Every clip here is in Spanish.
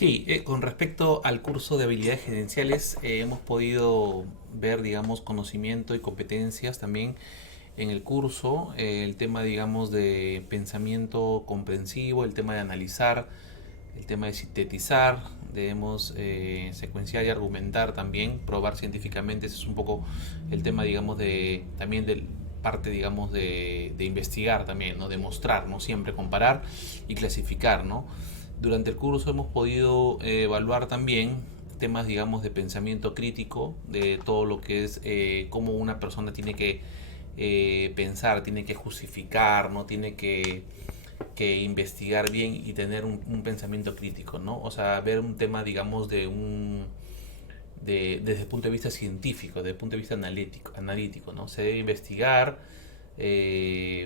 Sí, con respecto al curso de habilidades gerenciales, hemos podido ver, digamos, conocimiento y competencias también en el curso, el tema, digamos, de pensamiento comprensivo, el tema de analizar, el tema de sintetizar, debemos secuenciar y argumentar también, probar científicamente, ese es un poco el tema, digamos, de también del parte, digamos, de investigar también, ¿no? Demostrar, ¿no? Siempre comparar y clasificar, ¿no? Durante el curso hemos podido evaluar también temas, digamos, de pensamiento crítico, de todo lo que es cómo una persona tiene que pensar, tiene que justificar, no tiene que investigar bien y tener un pensamiento crítico, ¿no? O sea, ver un tema, digamos, desde el punto de vista científico, desde el punto de vista analítico, ¿no? Se debe investigar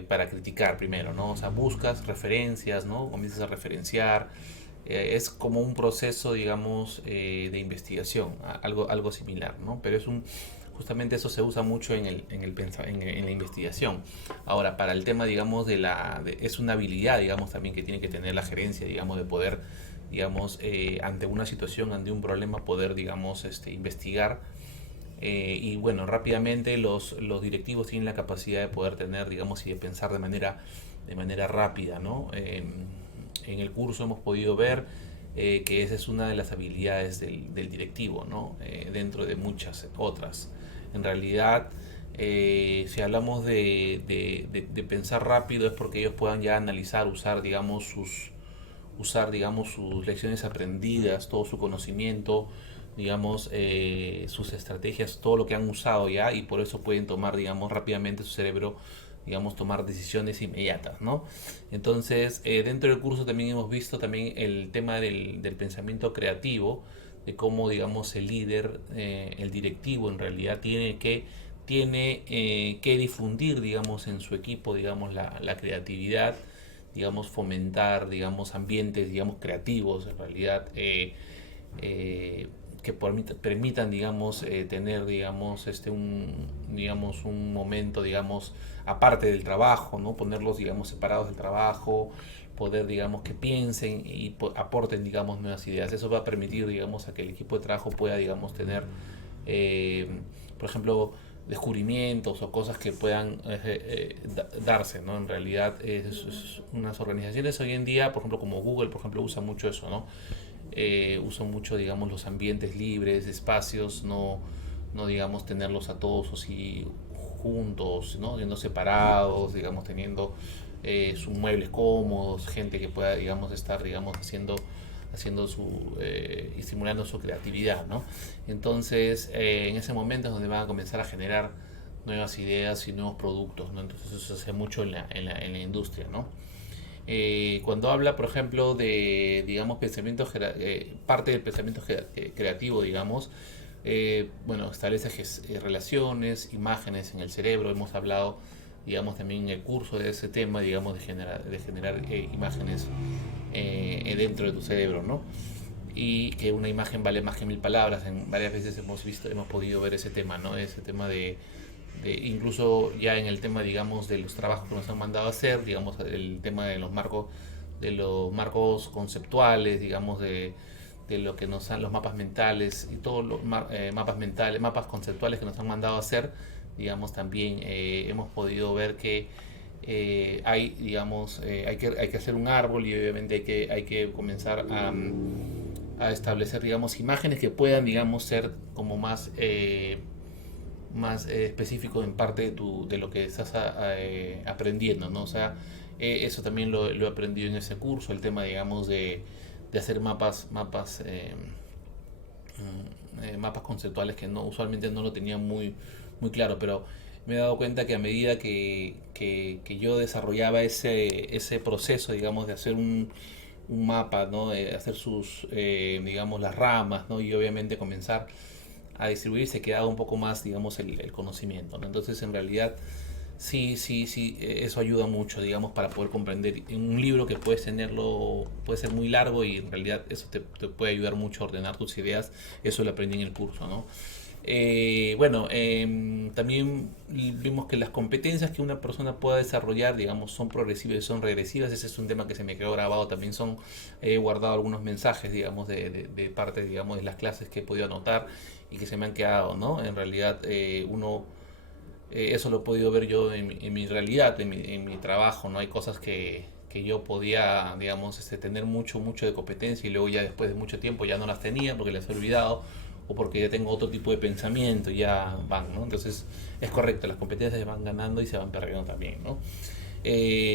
para criticar primero, ¿no? O sea, buscas referencias, ¿no? Comienzas a referenciar. Es como un proceso, digamos, de investigación, algo similar, ¿no? Pero justamente eso se usa mucho en la investigación. Ahora, para el tema, digamos, es una habilidad, digamos, también que tiene que tener la gerencia, digamos, de poder, digamos, ante una situación, ante un problema, poder, digamos, investigar. Y bueno, rápidamente los directivos tienen la capacidad de poder tener, digamos, y de pensar de manera rápida, ¿no? En el curso hemos podido ver que esa es una de las habilidades del directivo, ¿no? Dentro de muchas otras. En realidad, si hablamos de pensar rápido es porque ellos puedan ya analizar, usar, digamos, sus lecciones aprendidas, todo su conocimiento, digamos, sus estrategias, todo lo que han usado ya, y por eso pueden tomar, digamos, rápidamente su cerebro, digamos, tomar decisiones inmediatas, ¿no? Entonces, dentro del curso también hemos visto también el tema del pensamiento creativo, de cómo, digamos, el líder, el directivo, en realidad tiene que difundir, digamos, en su equipo, digamos, la creatividad, digamos, fomentar, digamos, ambientes, digamos, creativos, en realidad, que permitan, digamos, tener, digamos, un momento, digamos, aparte del trabajo, ¿no? Ponerlos, digamos, separados del trabajo, poder, digamos, que piensen y aporten, digamos, nuevas ideas. Eso va a permitir, digamos, a que el equipo de trabajo pueda, digamos, tener, eh, por ejemplo, descubrimientos o cosas que puedan darse, ¿no? En realidad, unas organizaciones hoy en día, por ejemplo, como Google, por ejemplo, usa mucho eso, ¿no? Usan mucho, digamos, los ambientes libres, espacios, no digamos, tenerlos a todos así juntos, ¿no? Siendo separados, digamos, teniendo sus muebles cómodos, gente que pueda, digamos, estar, digamos, haciendo y estimulando su creatividad, ¿no? Entonces, en ese momento es donde van a comenzar a generar nuevas ideas y nuevos productos, ¿no? Entonces eso se hace mucho en la industria, ¿no? Cuando habla, por ejemplo, de, digamos, parte del pensamiento creativo, digamos, bueno, establece relaciones, imágenes en el cerebro. Hemos hablado, digamos, también en el curso de ese tema, digamos, de generar imágenes dentro de tu cerebro, ¿no? Y que una imagen vale más que mil palabras. Varias veces hemos podido ver ese tema, ¿no? Ese tema incluso ya en el tema, digamos, de los trabajos que nos han mandado a hacer, digamos, el tema de los marcos conceptuales, digamos, de lo que nos dan los mapas mentales y todos los mapas mentales, mapas conceptuales que nos han mandado a hacer, digamos, también hemos podido ver que hay que hacer un árbol y obviamente hay que comenzar a establecer, digamos, imágenes que puedan, digamos, ser como más específico en parte de lo que estás aprendiendo, ¿no? O sea, eso también lo he aprendido en ese curso, el tema, digamos, de hacer mapas conceptuales que usualmente no lo tenía muy, muy claro, pero me he dado cuenta que a medida que yo desarrollaba ese proceso, digamos, de hacer un mapa, ¿no? De hacer digamos, las ramas, ¿no? Y obviamente comenzar a distribuir, se quedaba un poco más, digamos, el conocimiento, ¿no? Entonces, en realidad, sí, sí, sí, eso ayuda mucho, digamos, para poder comprender en un libro que puede ser muy largo y en realidad eso te puede ayudar mucho a ordenar tus ideas. Eso lo aprendí en el curso, ¿no? Bueno, también vimos que las competencias que una persona pueda desarrollar, digamos, son progresivas y son regresivas. Ese es un tema que se me quedó grabado. También he guardado algunos mensajes, digamos, de parte, digamos, de las clases que he podido anotar y que se me han quedado, ¿no? En realidad, eso lo he podido ver yo en mi realidad, en mi trabajo, ¿no? Hay cosas que yo podía, digamos, tener mucho de competencia y luego ya después de mucho tiempo ya no las tenía porque las he olvidado o porque ya tengo otro tipo de pensamiento y ya van, ¿no? Entonces es correcto, las competencias se van ganando y se van perdiendo también, ¿no?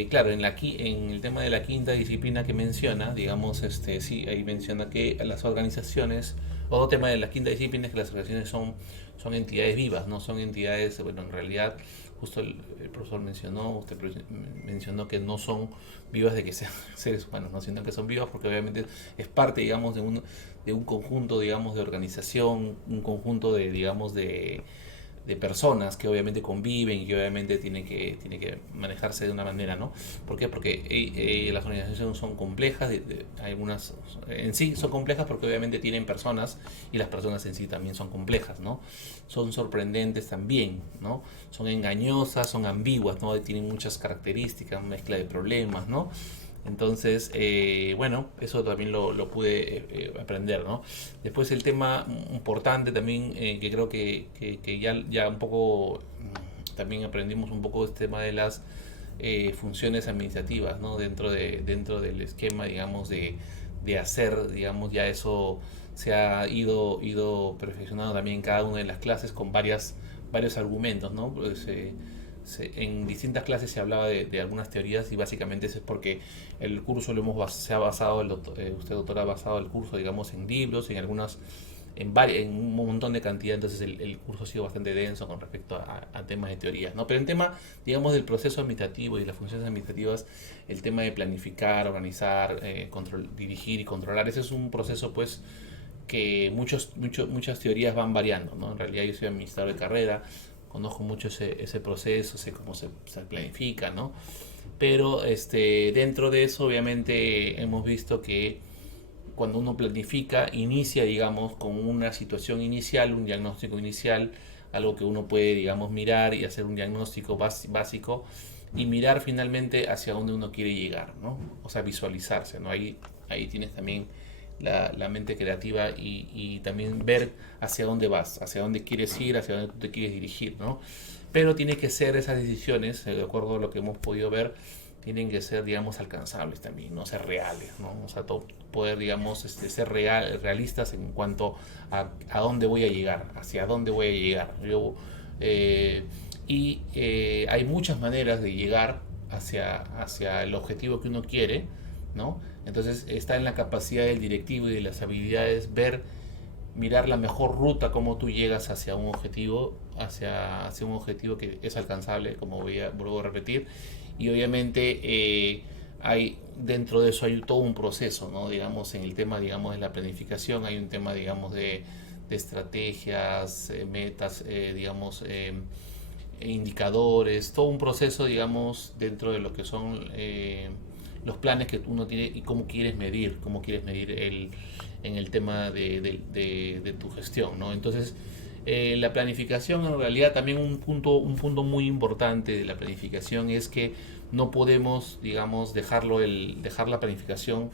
Claro, en el tema de la quinta disciplina que menciona, digamos, sí, ahí menciona que las organizaciones, otro tema de la quinta disciplina es que las organizaciones son entidades vivas, no son entidades, bueno, en realidad, justo el profesor usted mencionó que no son vivas de que sean seres humanos, no, sino que son vivas porque obviamente es parte, digamos, de un conjunto, digamos, de organización, un conjunto de, digamos, de personas que obviamente conviven y que obviamente tiene que manejarse de una manera, ¿no? ¿Por qué? Porque las organizaciones son complejas, algunas en sí son complejas porque obviamente tienen personas y las personas en sí también son complejas, ¿no? Son sorprendentes también, ¿no? Son engañosas, son ambiguas, ¿no? Tienen muchas características, mezcla de problemas, ¿no? Entonces, bueno, eso también lo pude aprender, ¿no? Después el tema importante también, que creo que ya un poco, también aprendimos un poco este tema de las funciones administrativas, ¿no? Dentro del esquema, digamos, de hacer, digamos, ya eso se ha ido perfeccionando también en cada una de las clases con varios argumentos, ¿no? Pues, en distintas clases se hablaba de algunas teorías y básicamente eso es porque el curso se ha basado, usted doctor ha basado el curso, digamos, en libros, en un montón de cantidad, entonces el curso ha sido bastante denso con respecto a temas de teorías, ¿no? Pero en tema, digamos, del proceso administrativo y las funciones administrativas, el tema de planificar, organizar, dirigir y controlar, ese es un proceso, pues, que muchas teorías van variando, ¿no? En realidad yo soy administrador de carrera, conozco mucho ese proceso, sé cómo se planifica, ¿no? Pero dentro de eso, obviamente, hemos visto que cuando uno planifica, inicia, digamos, con una situación inicial, un diagnóstico inicial, algo que uno puede, digamos, mirar y hacer un diagnóstico básico y mirar finalmente hacia dónde uno quiere llegar, ¿no? O sea, visualizarse, ¿no? Ahí tienes también la mente creativa y también ver hacia dónde vas, hacia dónde quieres ir, hacia dónde tú te quieres dirigir, ¿no? Pero tiene que ser esas decisiones, de acuerdo a lo que hemos podido ver, tienen que ser, digamos, alcanzables también, no ser reales, ¿no? O sea, poder, digamos, ser realistas en cuanto a dónde voy a llegar, hacia dónde voy a llegar. Hay muchas maneras de llegar hacia el objetivo que uno quiere, ¿no? Entonces está en la capacidad del directivo y de las habilidades mirar la mejor ruta, cómo tú llegas hacia un objetivo que es alcanzable, como vuelvo a repetir, y obviamente dentro de eso hay todo un proceso, ¿no? Digamos, en el tema, digamos, de la planificación hay un tema, digamos, de estrategias, metas, digamos, indicadores, todo un proceso, digamos, dentro de lo que son los planes que uno tiene y cómo quieres medir en el tema de tu gestión, ¿no? Entonces, la planificación en realidad también un punto muy importante de la planificación es que no podemos, digamos, dejar la planificación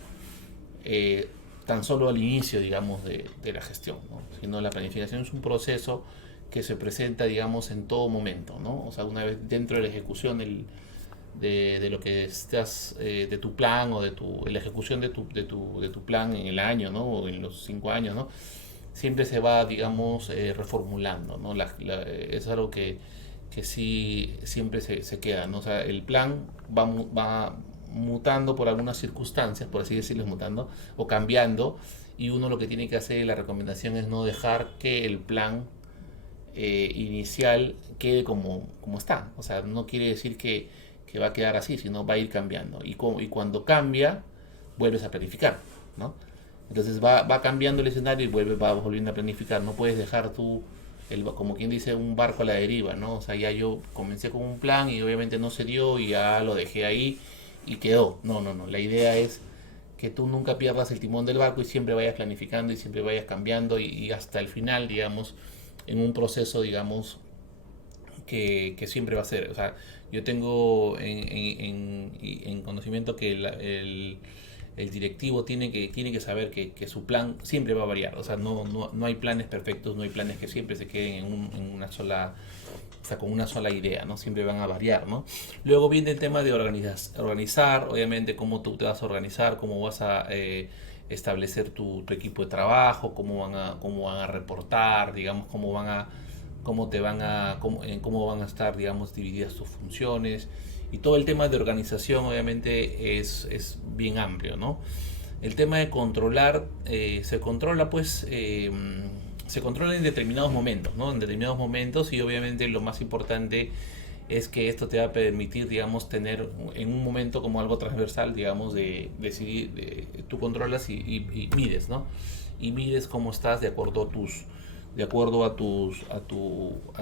tan solo al inicio, digamos, de la gestión, ¿no? Sino la planificación es un proceso que se presenta, digamos, en todo momento, ¿no? O sea, una vez dentro de la ejecución de lo que estás, de tu plan o la ejecución de tu plan en el año, ¿no? O en los 5 años, ¿no? Siempre se va, digamos, reformulando, ¿no? Es algo que sí siempre se queda, ¿no? O sea, el plan va mutando por algunas circunstancias, por así decirlo, mutando o cambiando, y uno lo que tiene que hacer, la recomendación es no dejar que el plan inicial quede como está. O sea, no quiere decir que va a quedar así, sino va a ir cambiando. Y cuando cambia, vuelves a planificar, ¿no? Entonces va cambiando el escenario y va volviendo a planificar. No puedes dejar tú, como quien dice, un barco a la deriva, ¿no? O sea, ya yo comencé con un plan y obviamente no se dio y ya lo dejé ahí y quedó. No, no, no. La idea es que tú nunca pierdas el timón del barco y siempre vayas planificando y siempre vayas cambiando y hasta el final, digamos, en un proceso, digamos, que siempre va a ser. O sea, yo tengo en conocimiento que el directivo tiene que saber que su plan siempre va a variar. O sea, no hay planes perfectos, no hay planes que siempre se queden en una sola, o sea, con una sola idea, ¿no? Siempre van a variar, ¿no? Luego viene el tema de organizar, obviamente, cómo tú te vas a organizar, cómo vas a establecer tu equipo de trabajo, cómo van a reportar, digamos, cómo van a estar, digamos, divididas tus funciones. Y todo el tema de organización, obviamente, es bien amplio, ¿no? El tema de controlar, se controla en determinados momentos, ¿no? En determinados momentos, y obviamente lo más importante es que esto te va a permitir, digamos, tener en un momento como algo transversal, digamos, de decidir, tú controlas y mides, ¿no? Y mides cómo estás de acuerdo a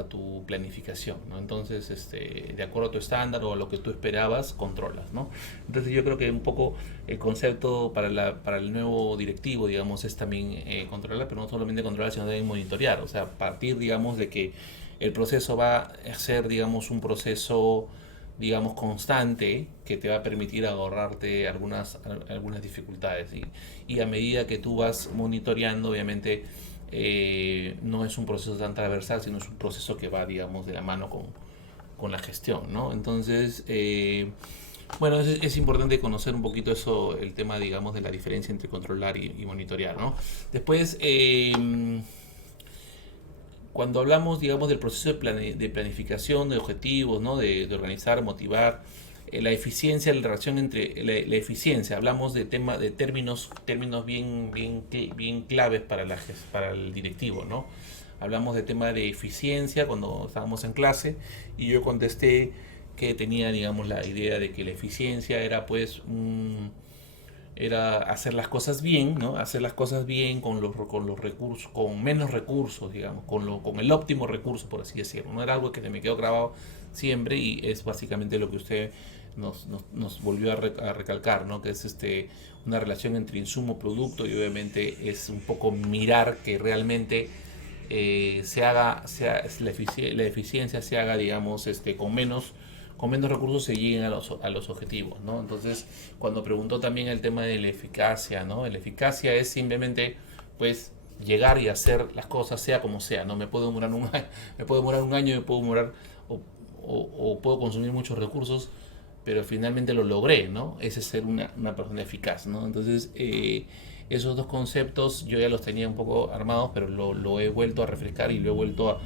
tu planificación, ¿no? Entonces, de acuerdo a tu estándar o a lo que tú esperabas, controlas, ¿no? Entonces yo creo que un poco el concepto para el nuevo directivo, digamos, es también controlar, pero no solamente controlar, sino también monitorear, o sea, partir, digamos, de que el proceso va a ser, digamos, un proceso, digamos, constante que te va a permitir ahorrarte algunas dificultades. Y a medida que tú vas monitoreando, obviamente, no es un proceso tan transversal, sino es un proceso que va, digamos, de la mano con la gestión, ¿no? Entonces, bueno, es importante conocer un poquito eso, el tema, digamos, de la diferencia entre controlar y monitorear, ¿no? Después, cuando hablamos, digamos, del proceso de planificación, de objetivos, ¿no? De organizar, motivar, la eficiencia, la relación entre la eficiencia, hablamos de términos bien claves para el directivo, ¿no? Hablamos de tema de eficiencia cuando estábamos en clase y yo contesté que tenía, digamos, la idea de que la eficiencia era, pues, era hacer las cosas bien, ¿no? Hacer las cosas bien con los recursos, con menos recursos, digamos, con el óptimo recurso, por así decirlo. No era algo que me quedó grabado siempre y es básicamente lo que usted nos volvió a recalcar, ¿no? Que es una relación entre insumo, producto y obviamente es un poco mirar que realmente la eficiencia se haga, digamos, con menos recursos se lleguen a los objetivos, ¿no? Entonces, cuando preguntó también el tema de la eficacia, ¿no? La eficacia es simplemente, pues, llegar y hacer las cosas sea como sea, ¿no? Me puedo demorar un año, me puedo demorar o puedo consumir muchos recursos, pero finalmente lo logré, ¿no? Ese es ser una persona eficaz, ¿no? Entonces, esos dos conceptos yo ya los tenía un poco armados, pero lo he vuelto a refrescar y lo he vuelto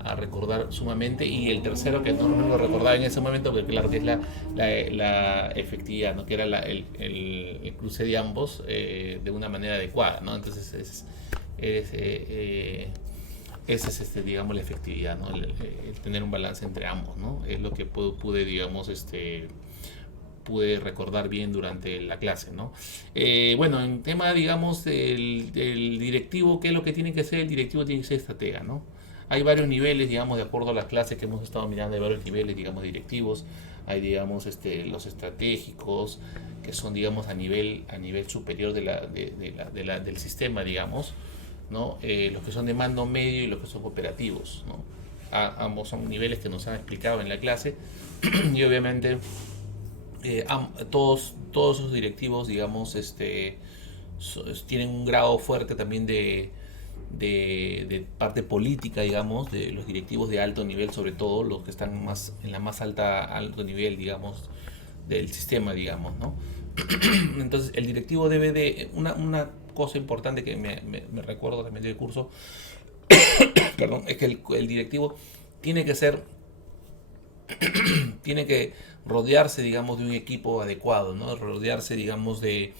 a recordar sumamente. Y el tercero, que no lo recordaba en ese momento, que claro que es la efectividad, ¿no? Que era el cruce de ambos de una manera adecuada, ¿no? Entonces, esa es, digamos, la efectividad, ¿no? El tener un balance entre ambos, ¿no? Es lo que pude, digamos, pude recordar bien durante la clase, ¿no? Bueno, en tema, digamos, del directivo, ¿qué es lo que tiene que ser? El directivo tiene que ser estratega, ¿no? Hay varios niveles, digamos, de acuerdo a las clases que hemos estado mirando, hay varios niveles, digamos, directivos. Hay, digamos, los estratégicos, que son, digamos, a nivel superior del sistema, digamos, ¿no? Los que son de mando medio y los que son operativos, ¿no? Ambos son niveles que nos han explicado en la clase y obviamente todos esos directivos, digamos, tienen un grado fuerte también de parte política, digamos, de los directivos de alto nivel, sobre todo los que están más en la más alto nivel, digamos, del sistema, digamos, ¿no? Entonces, el directivo debe de una cosa importante que me recuerdo también del curso, perdón, es que el directivo tiene que ser tiene que rodearse, digamos, de un equipo adecuado, ¿no? Rodearse, digamos, de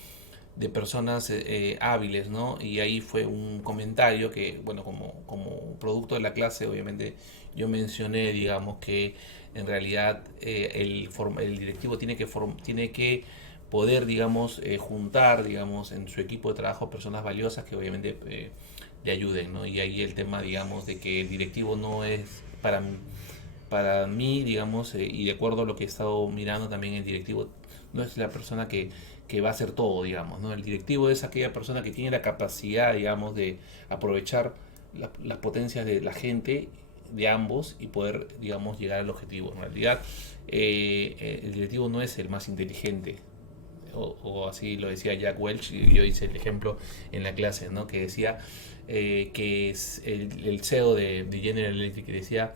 personas hábiles, ¿no? Y ahí fue un comentario que, bueno, como producto de la clase, obviamente yo mencioné, digamos, que en realidad el directivo tiene que poder, digamos, juntar, digamos, en su equipo de trabajo personas valiosas que obviamente le ayuden, ¿no? Y ahí el tema, digamos, de que el directivo no es para mí, digamos, y de acuerdo a lo que he estado mirando también, el directivo no es la persona que va a hacer todo, digamos, ¿no? El directivo es aquella persona que tiene la capacidad, digamos, de aprovechar las potencias de la gente, de ambos, y poder, digamos, llegar al objetivo. En realidad, el directivo no es el más inteligente, o así lo decía Jack Welch, y yo hice el ejemplo en la clase, ¿no? Que decía que es el CEO de General Electric, que decía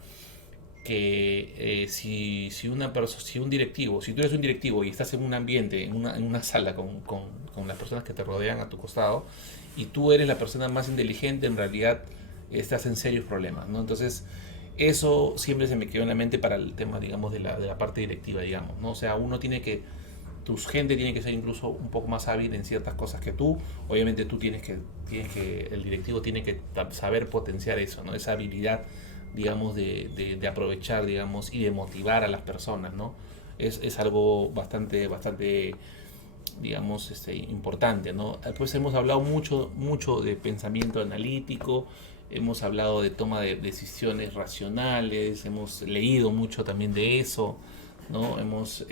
que si una persona, si un directivo, si tú eres un directivo y estás en un ambiente, en una sala con las personas que te rodean a tu costado, y tú eres la persona más inteligente, en realidad estás en serios problemas, ¿no? Entonces, eso siempre se me quedó en la mente para el tema, digamos, de la parte directiva, digamos, ¿no? O sea, uno tiene que, tu gente tiene que ser incluso un poco más hábil en ciertas cosas que tú. Obviamente tú el directivo tiene que saber potenciar eso, ¿no? Esa habilidad, digamos, de aprovechar, digamos, y de motivar a las personas, ¿no? Es algo bastante, digamos, importante, ¿no? Pues hemos hablado mucho de pensamiento analítico, hemos hablado de toma de decisiones racionales, hemos leído mucho también de eso, ¿no? Hemos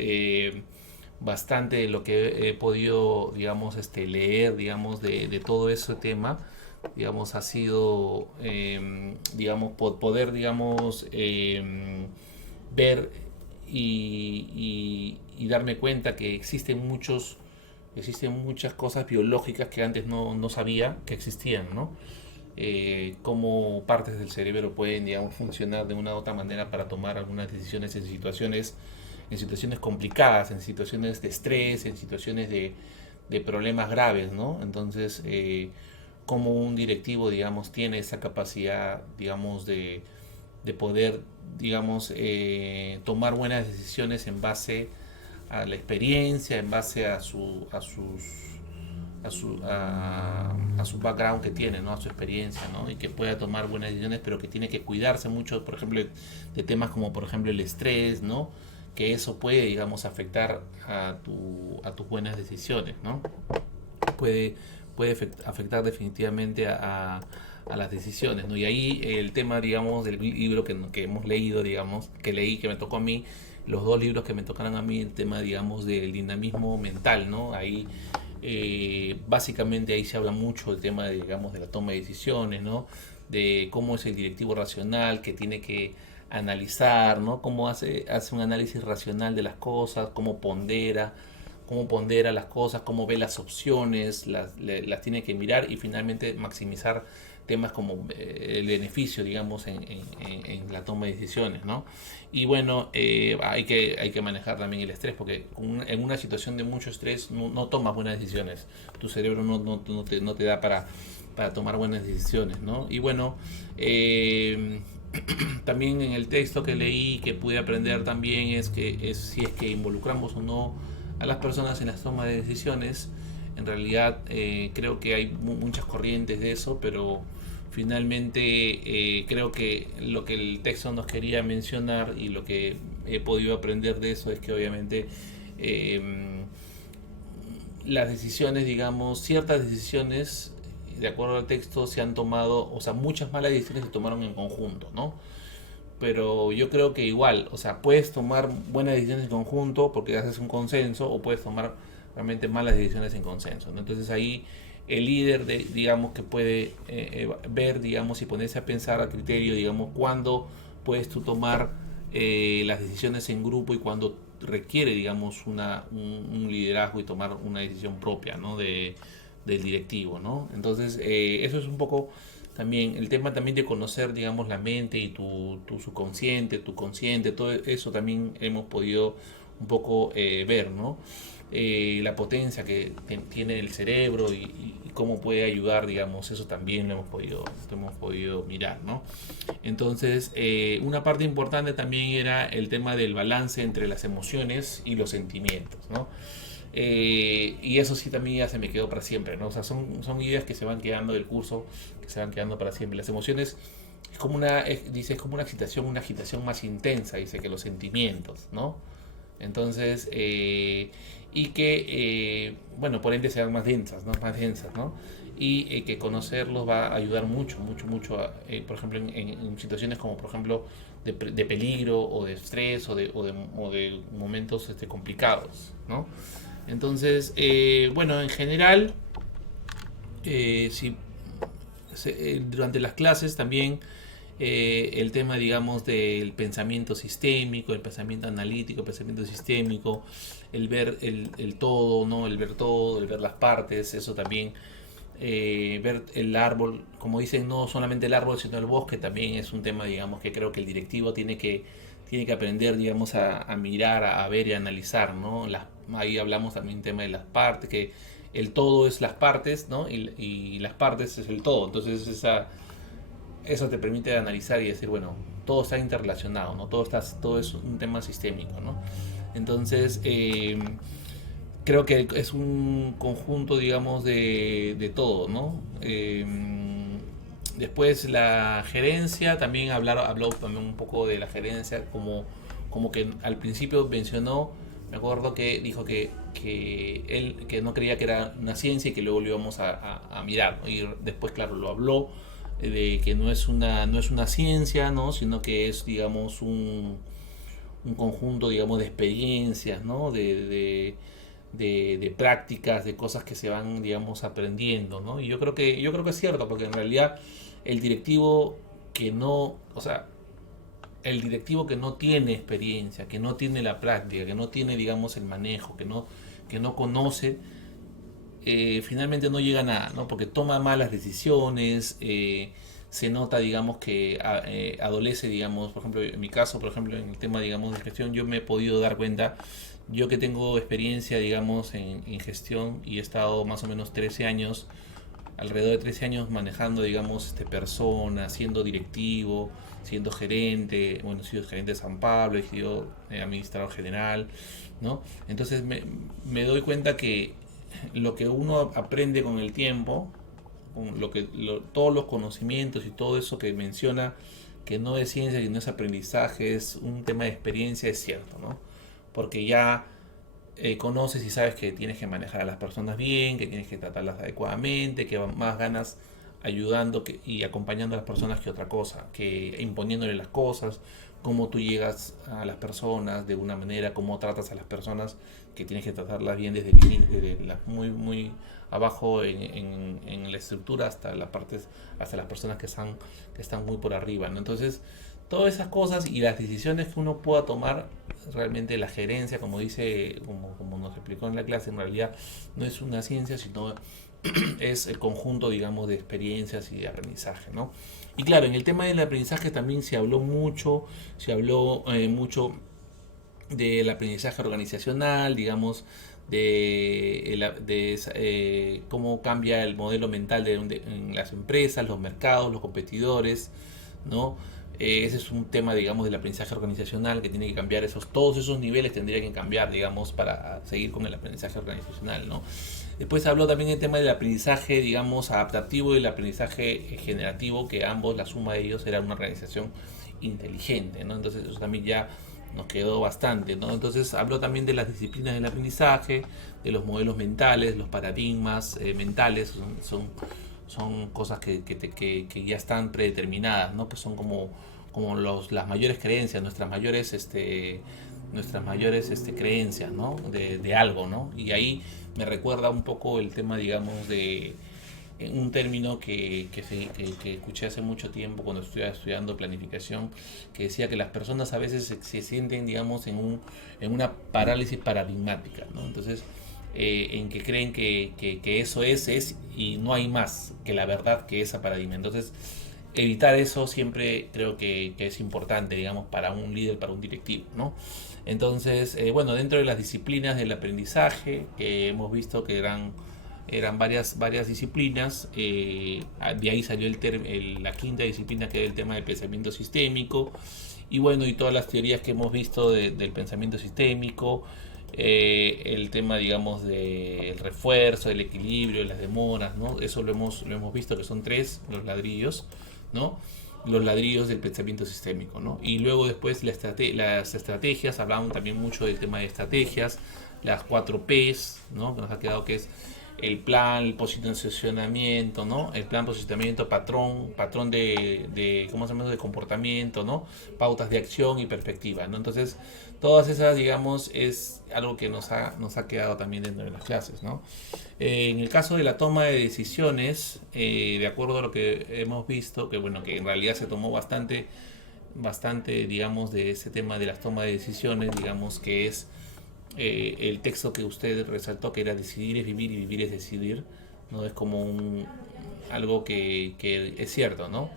bastante de lo que he podido, digamos, leer, digamos, de todo ese tema, digamos, ha sido, digamos, poder, digamos, ver y darme cuenta que existen muchas cosas biológicas que antes no sabía que existían, ¿no? Cómo partes del cerebro pueden, digamos, funcionar de una u otra manera para tomar algunas decisiones en situaciones complicadas, en situaciones de estrés, en situaciones de problemas graves, ¿no? Entonces, cómo un directivo, digamos, tiene esa capacidad, digamos, de poder, digamos, tomar buenas decisiones en base a la experiencia, en base a su background que tiene, ¿no? A su experiencia, ¿no? Y que pueda tomar buenas decisiones, pero que tiene que cuidarse mucho, por ejemplo, de temas como, por ejemplo, el estrés, ¿no? Que eso puede, digamos, afectar a tus buenas decisiones, ¿no? Puede, puede afectar definitivamente a las decisiones, ¿no? Y ahí el tema, digamos, del libro que hemos leído, digamos, que leí, que me tocó a mí, los dos libros que me tocaron a mí, el tema, digamos, del dinamismo mental, ¿no? Ahí, básicamente ahí se habla mucho del tema, digamos, de la toma de decisiones, ¿no? De cómo es el directivo racional que tiene que analizar, ¿no? Cómo hace un análisis racional de las cosas, cómo pondera las cosas, cómo ve las opciones, las tiene que mirar y finalmente maximizar temas como el beneficio, digamos, en la toma de decisiones, ¿no? Y bueno, hay que manejar también el estrés, porque en una situación de mucho estrés no tomas buenas decisiones. Tu cerebro no te da para tomar buenas decisiones, ¿no? Y bueno, también en el texto que leí, que pude aprender también, si es que involucramos o no a las personas en las tomas de decisiones. En realidad, creo que hay muchas corrientes de eso, pero finalmente, creo que lo que el texto nos quería mencionar y lo que he podido aprender de eso es que obviamente, eh, las decisiones, digamos, ciertas decisiones, de acuerdo al texto, se han tomado, o sea, muchas malas decisiones se tomaron en conjunto, ¿no? Pero yo creo que igual, o sea, puedes tomar buenas decisiones en conjunto porque haces un consenso, o puedes tomar realmente malas decisiones en consenso, ¿no? Entonces ahí el líder, digamos, que puede ver, digamos, y ponerse a pensar a criterio, digamos, cuándo puedes tú tomar las decisiones en grupo y cuándo requiere, digamos, un liderazgo y tomar una decisión propia, ¿no? Del directivo, ¿no? Entonces, eso es un poco también el tema también de conocer, digamos, la mente y tu subconsciente, tu consciente, todo eso también hemos podido un poco ver, ¿no? La potencia que tiene el cerebro y cómo puede ayudar, digamos, eso también lo hemos podido mirar, ¿no? Entonces, una parte importante también era el tema del balance entre las emociones y los sentimientos, ¿no? Y eso sí también ya se me quedó para siempre, ¿no? O sea, son ideas que se van quedando del curso, que se van quedando para siempre. Las emociones dice, es como una agitación más intensa, dice, que los sentimientos, ¿no? Entonces, y que, bueno, por ende sean más densas, ¿no? Más densas, ¿no? Y que conocerlos va a ayudar mucho, por ejemplo, en situaciones como, por ejemplo, de peligro o de estrés o de momentos complicados, ¿no? Entonces, bueno, en general, sí, durante las clases también el tema, digamos, del pensamiento sistémico, el pensamiento analítico, el pensamiento sistémico, el ver el todo, ¿no? El ver todo, el ver las partes, eso también, ver el árbol, como dicen, no solamente el árbol, sino el bosque, también es un tema, digamos, que creo que el directivo tiene que aprender, digamos, a mirar, a ver y a analizar, ¿no? Ahí hablamos también tema de las partes, que el todo es las partes, ¿no? Y las partes es el todo. Entonces eso te permite analizar y decir, bueno, todo está interrelacionado, ¿no? Todo es un tema sistémico, ¿no? Entonces, creo que es un conjunto, digamos, de todo, ¿no? Después la gerencia, también habló también un poco de la gerencia, como que al principio mencionó, me acuerdo que dijo que él que no creía que era una ciencia y que luego lo íbamos a mirar, ¿no? Y después, claro, lo habló de que no es una ciencia, ¿no? Sino que es, digamos, un conjunto, digamos, de experiencias, ¿no? De prácticas, de cosas que se van, digamos, aprendiendo, ¿no? Y yo creo que es cierto, porque en realidad el directivo que no, o sea, el directivo que no tiene experiencia, que no tiene la práctica, que no tiene, digamos, el manejo, que no conoce, finalmente no llega a nada, ¿no? Porque toma malas decisiones, se nota, digamos, que adolece, digamos, por ejemplo, en mi caso, por ejemplo, en el tema, digamos, de gestión, yo me he podido dar cuenta, yo que tengo experiencia, digamos, en gestión y he estado más o menos 13 años, alrededor de 13 años manejando, digamos, personas, siendo directivo, siendo gerente, bueno, he sido gerente de San Pablo, he sido administrador general, ¿no? Entonces me doy cuenta que lo que uno aprende con el tiempo, con todos los conocimientos y todo eso que menciona, que no es ciencia y no es aprendizaje, es un tema de experiencia, es cierto, ¿no? Porque ya conoces y sabes que tienes que manejar a las personas bien, que tienes que tratarlas adecuadamente, que más ganas ayudando y acompañando a las personas que otra cosa, que imponiéndole las cosas, cómo tú llegas a las personas de una manera, cómo tratas a las personas, que tienes que tratarlas bien desde las muy abajo en la estructura hasta las partes, hasta las personas que están muy por arriba, ¿no? Entonces, todas esas cosas y las decisiones que uno pueda tomar, realmente la gerencia, como dice, como nos explicó en la clase, en realidad no es una ciencia, sino es el conjunto, digamos, de experiencias y de aprendizaje, ¿no? Y claro, en el tema del aprendizaje también se habló mucho del aprendizaje organizacional, digamos, cómo cambia el modelo mental en las empresas, los mercados, los competidores, ¿no? Ese es un tema, digamos, del aprendizaje organizacional que tiene que cambiar todos esos niveles tendrían que cambiar, digamos, para seguir con el aprendizaje organizacional, ¿no? Después habló también el tema del aprendizaje, digamos, adaptativo y el aprendizaje generativo, que ambos, la suma de ellos, era una organización inteligente, ¿no? Entonces eso también ya nos quedó bastante, ¿no? Entonces habló también de las disciplinas del aprendizaje, de los modelos mentales, los paradigmas mentales, son cosas que ya están predeterminadas, ¿no? Que son como las mayores creencias, nuestras mayores creencias, ¿no? De algo, ¿no? Y ahí me recuerda un poco el tema, digamos, de un término que escuché hace mucho tiempo cuando estuve estudiando planificación, que decía que las personas a veces se sienten, digamos, en una parálisis paradigmática, ¿no? Entonces, en que creen que eso es y no hay más que la verdad que esa paradigma. Entonces, evitar eso siempre creo que es importante, digamos, para un líder, para un directivo, ¿no? Entonces, bueno, dentro de las disciplinas del aprendizaje, que hemos visto que eran varias disciplinas, de ahí salió la quinta disciplina, que era el tema del pensamiento sistémico, y bueno, y todas las teorías que hemos visto del pensamiento sistémico, el tema, digamos, del refuerzo, del equilibrio, las demoras, ¿no? Eso lo hemos visto, que son tres, los ladrillos, ¿no? Los ladrillos del pensamiento sistémico, ¿no? Y luego después las estrategias, hablamos también mucho del tema de estrategias, las 4 Ps, ¿no? Que nos ha quedado que es el plan, el posicionamiento, ¿no? El plan, posicionamiento, patrón de ¿cómo se llama? De comportamiento, ¿no? Pautas de acción y perspectiva, ¿no? Entonces, todas esas, digamos, es algo que nos ha quedado también dentro de las clases, ¿no? En el caso de la toma de decisiones, de acuerdo a lo que hemos visto, que bueno, que en realidad se tomó bastante, digamos, de ese tema de las tomas de decisiones, digamos, que es el texto que usted resaltó, que era decidir es vivir y vivir es decidir, ¿no? Es como algo que es cierto, ¿no?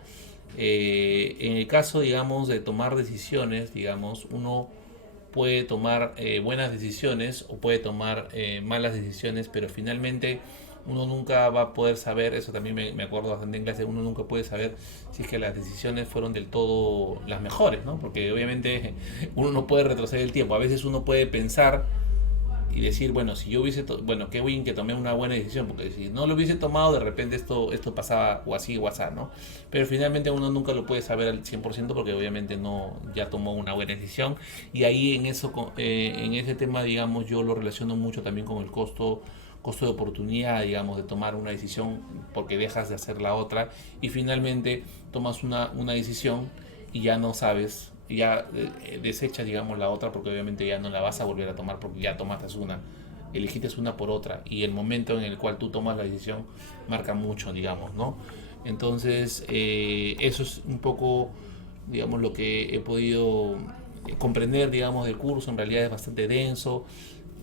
En el caso, digamos, de tomar decisiones, digamos, uno puede tomar buenas decisiones o puede tomar malas decisiones, pero finalmente uno nunca va a poder saber, eso también me acuerdo bastante en clase, uno nunca puede saber si es que las decisiones fueron del todo las mejores, ¿no? Porque obviamente uno no puede retroceder el tiempo, a veces uno puede pensar y decir, bueno, si yo bueno, qué bien que tomé una buena decisión, porque si no lo hubiese tomado, de repente esto pasaba o así o así, ¿no? Pero finalmente uno nunca lo puede saber al 100% porque obviamente no ya tomó una buena decisión y ahí en ese tema, digamos, yo lo relaciono mucho también con el costo de oportunidad, digamos, de tomar una decisión porque dejas de hacer la otra y finalmente tomas una decisión y ya no sabes, ya desechas, digamos, la otra porque obviamente ya no la vas a volver a tomar porque ya tomaste una, elegiste una por otra y el momento en el cual tú tomas la decisión marca mucho, digamos, ¿no? Entonces, eso es un poco, digamos, lo que he podido comprender, digamos, del curso. En realidad es bastante denso,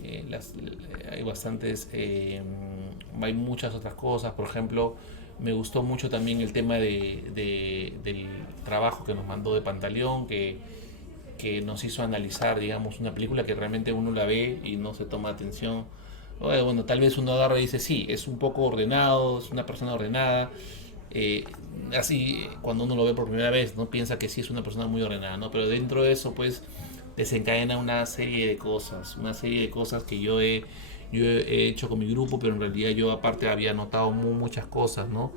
hay hay muchas otras cosas, por ejemplo, me gustó mucho también el tema del trabajo que nos mandó de Pantaleón, que nos hizo analizar, digamos, una película que realmente uno la ve y no se toma atención. Bueno, tal vez uno agarra y dice, sí, es un poco ordenado, es una persona ordenada. eh, Así, cuando uno lo ve por primera vez, no piensa que sí es una persona muy ordenada, ¿no? Pero dentro de eso, pues, desencadena una serie de cosas que yo he hecho con mi grupo, pero en realidad yo aparte había notado muchas cosas, ¿no?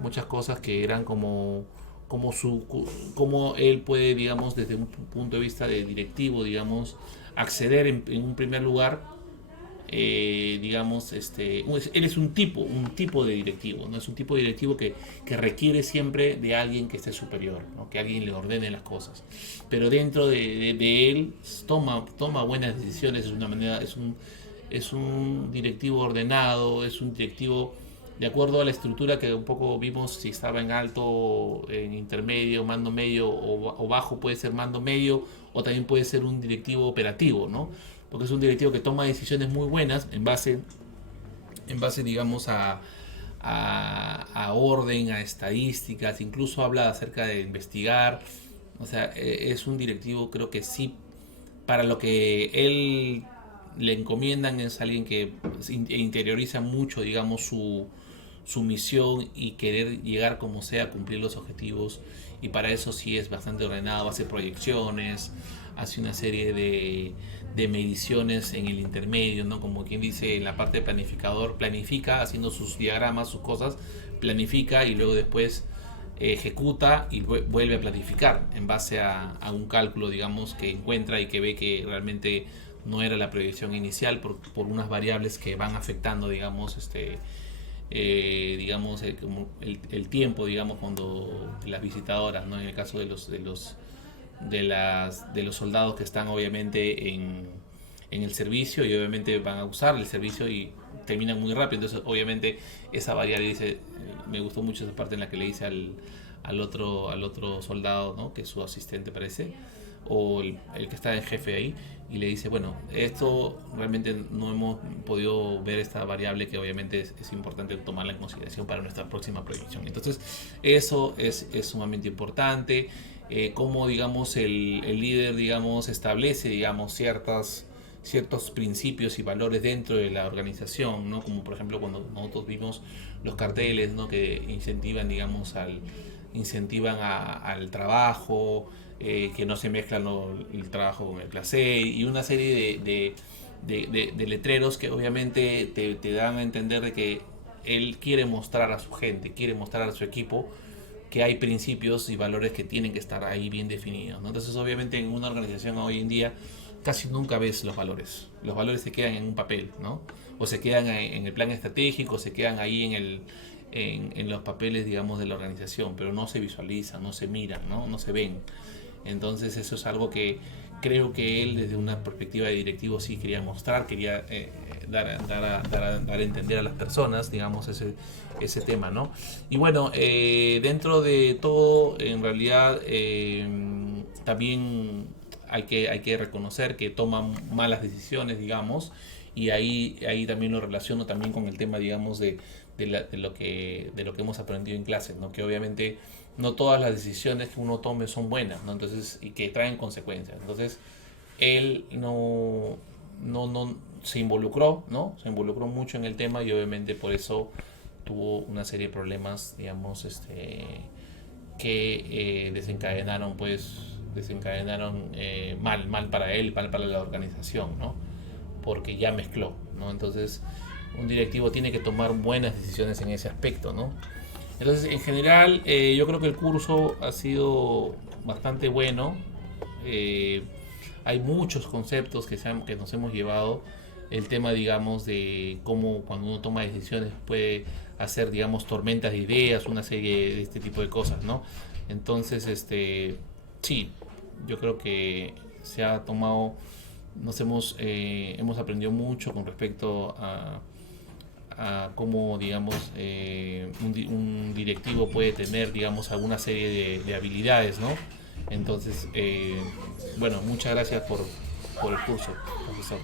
Muchas cosas que eran como como él puede, digamos, desde un punto de vista de directivo, digamos, acceder en un primer lugar, digamos, él es un tipo de directivo, ¿no? Es un tipo de directivo que requiere siempre de alguien que esté superior, ¿no? Que alguien le ordene las cosas. Pero dentro de él toma buenas decisiones, es un directivo ordenado, es un directivo de acuerdo a la estructura que un poco vimos, si estaba en alto, en intermedio, mando medio o bajo, puede ser mando medio o también puede ser un directivo operativo, ¿no? Porque es un directivo que toma decisiones muy buenas en base digamos, a orden, a estadísticas, incluso habla acerca de investigar. O sea, es un directivo, creo que sí, para lo que él le encomiendan es alguien que interioriza mucho, digamos, su misión y querer llegar como sea a cumplir los objetivos. Y para eso sí es bastante ordenado, hace proyecciones, hace una serie de mediciones en el intermedio, ¿no? Como quien dice, en la parte de planificador, planifica haciendo sus diagramas, sus cosas, planifica y luego después ejecuta y vuelve a planificar en base a un cálculo, digamos, que encuentra y que ve que realmente no era la proyección inicial por unas variables que van afectando, digamos, digamos, el tiempo, digamos, cuando las visitadoras, ¿no? En el caso de los soldados que están obviamente en el servicio y obviamente van a usar el servicio y terminan muy rápido. Entonces, obviamente, esa variable dice, me gustó mucho esa parte en la que le dice al otro soldado, ¿no? Que es su asistente parece, o el que está en jefe ahí, y le dice, bueno, esto realmente no hemos podido ver esta variable que obviamente es importante tomarla en consideración para nuestra próxima proyección. Entonces, eso es sumamente importante. Cómo, digamos, el líder, digamos, establece, digamos, ciertos principios y valores dentro de la organización, ¿no? Como por ejemplo cuando nosotros vimos los carteles, ¿no? Que incentivan, digamos, al trabajo, que no se mezclan el trabajo con el placer y una serie de letreros que obviamente te dan a entender de que él quiere mostrar a su gente, quiere mostrar a su equipo que hay principios y valores que tienen que estar ahí bien definidos, ¿no? Entonces obviamente en una organización hoy en día casi nunca ves los valores. Los valores se quedan en un papel, ¿no? O se quedan en el plan estratégico, se quedan ahí en los papeles, digamos, de la organización, pero no se visualizan, no se miran, ¿no? No se ven. Entonces eso es algo que creo que él desde una perspectiva de directivo sí quería mostrar, quería dar a entender a las personas, digamos, ese tema, ¿no? Y bueno, dentro de todo, en realidad, también hay que reconocer que toman malas decisiones, digamos, y ahí también lo relaciono también con el tema, digamos, de lo que hemos aprendido en clases, ¿no? Que obviamente no todas las decisiones que uno tome son buenas, ¿no? Entonces, y que traen consecuencias. Entonces, él no se involucró, ¿no? Se involucró mucho en el tema y obviamente por eso tuvo una serie de problemas, digamos, que desencadenaron mal para él, mal para la organización, ¿no? Porque ya mezcló, ¿no? Entonces, un directivo tiene que tomar buenas decisiones en ese aspecto, ¿no? Entonces, en general, yo creo que el curso ha sido bastante bueno. Eh, Hay muchos conceptos que nos hemos llevado. El tema, digamos, de cómo cuando uno toma decisiones puede hacer, digamos, tormentas de ideas, una serie de este tipo de cosas, ¿no? Entonces, sí, yo creo que se ha tomado, hemos aprendido mucho con respecto a cómo, digamos, un directivo puede tener, digamos, alguna serie de habilidades, ¿no? Entonces, bueno, muchas gracias por el curso, profesor.